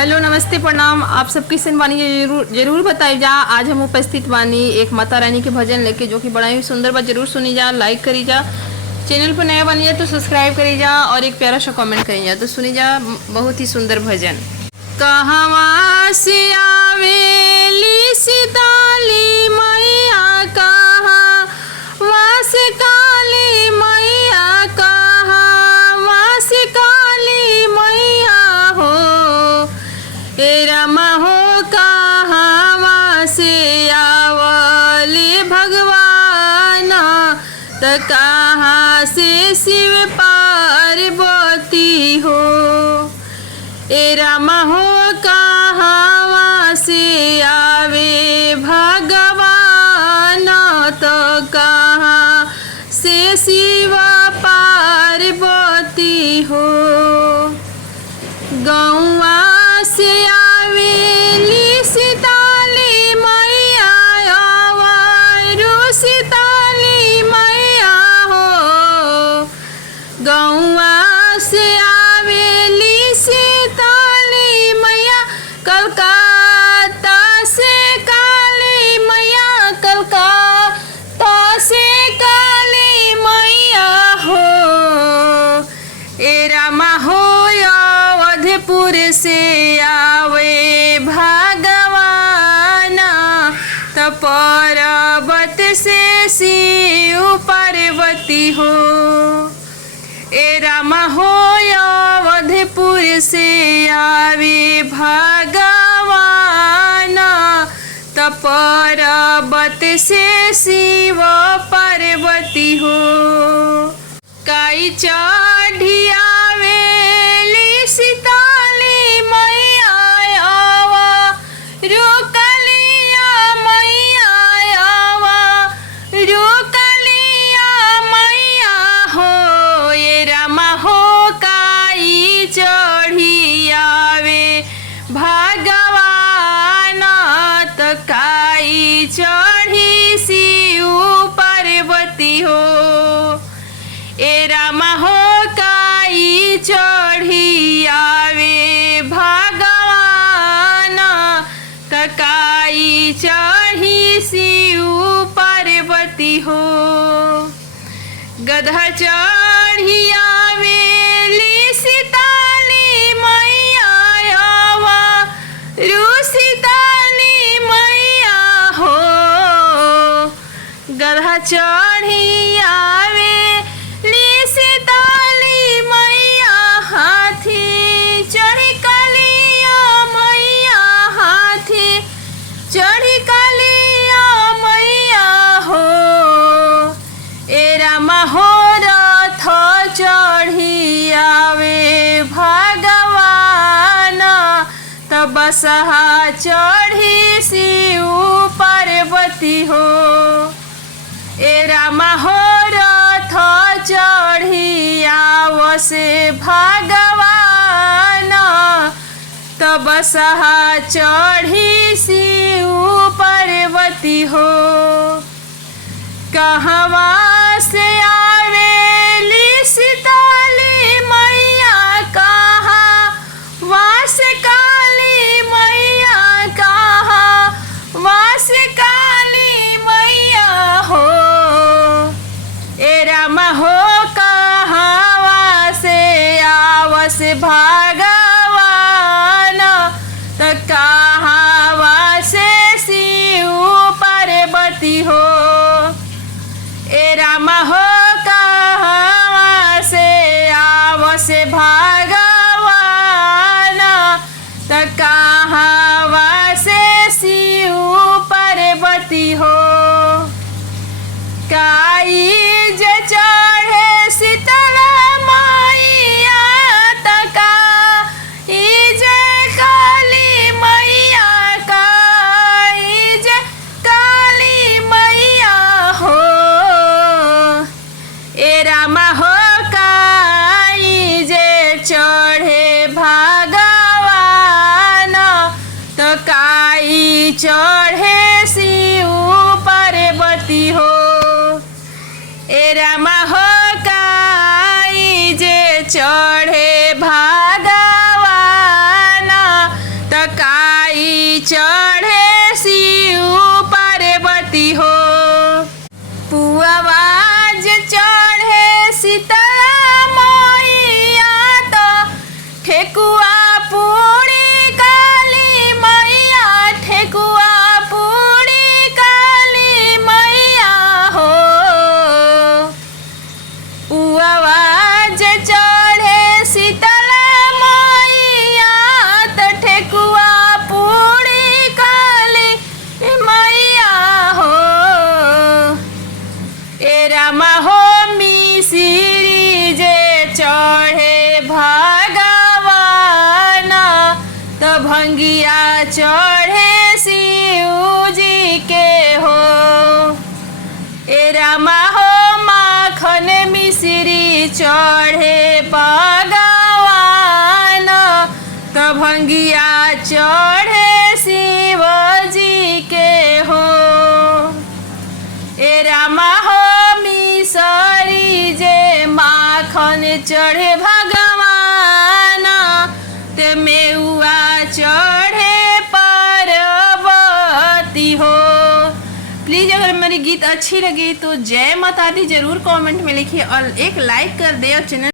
Hello नमस्ते प्रणाम। आप सबकी वाणी जरूर बताई जा। आज हम उपस्थित वानी एक माता रानी के भजन लेके, जो कि बड़ा ही सुंदर बा। जरूर सुनी जा, लाइक करी जा। चैनल पर नया बनी जा तो सब्सक्राइब करी जा और एक प्यारा सा कमेंट करी जा। तो सुनी जा बहुत ही सुंदर भजन। कहवा से आवेली सीताली मैया, कहवा से काली मैया, कहवा से काली मैया हो। रामा हो कहवा से आवले भगवान, त कहाँ से शिव पार्वती हो। रामा हो कहवा से आवे भगवान, तो कहाँ से शिव पार्वती हो। गौवा से आवेली सीताली मैया, आवारू सीताली मैया हो। गौवा से आवेली सीताली मैया, कलकत्ता से काली मैया, कलकत्ता से काली मैया हो। रामा हो अवधपुर से आवे भगवान, त पर्वत से शिव पार्वती हो। रामा हो अवधपुर से आवे भगवान, त पर्वत से शिव पार्वती हो। काई चढ़ी आवेली सीताली मैया, आवा रुकलिया मैया, आवा रुकलिया मैया हो। रामा हो काई चढ़ी आवे भगवान, त काई चढ़ी शिव पार्वती हो। रामा हो काई चढ़ी आवे भगवान, त काई चढ़ी शिव पार्वती हो। गधा चढ़ी आवेली सीताली मैया, आवारू सीताली मैया हो। गधा चढ़ी आवेली सीताली मैया, हाथी चढ़ी कालिया मैया, हाथी चढ़ी कालिया मैया हो। रामा हो रथ चढ़ी आवे भगवान, त बसहा चढ़ी शिव पार्वती हो। रामा हो रथ चढ़ी आवसे भगवान, त बसहा चढ़ी शिव पार्वती हो। कहवा से आवेली सीताली मैया, कहवा से काली मैया, कहवा से काली मैया हो। रामा हो कहवा से आवस भगवान, त कहवा से शिव पार्वती हो। रामा हो कहवा से आवस भगवान, त कहवा से शिव पार्वती हो। काई जे चढ़े शीतला मैया, त काई जे काली मैया, काई जे काली मैया हो। रामा हो काई जे चढ़े भगवान, त काई चढ़े शिव पार्वती हो। रामा हो काई जे चढ़े भगवान, तो भंगिया चढ़े शिव जी के हो। ए रामा हो माखन मिश्री चढ़े भगवान, तो भंगिया चढ़े शिव जी के हो। ए रामा हो मिसरी जे माखन चढ़े भगवान, ते मेउआ चढ़े पार्वती हो। प्लीज़ अगर मेरी गीत अच्छी लगी तो जय माता दी जरूर कमेंट में लिखिए और एक लाइक कर दे और चैनल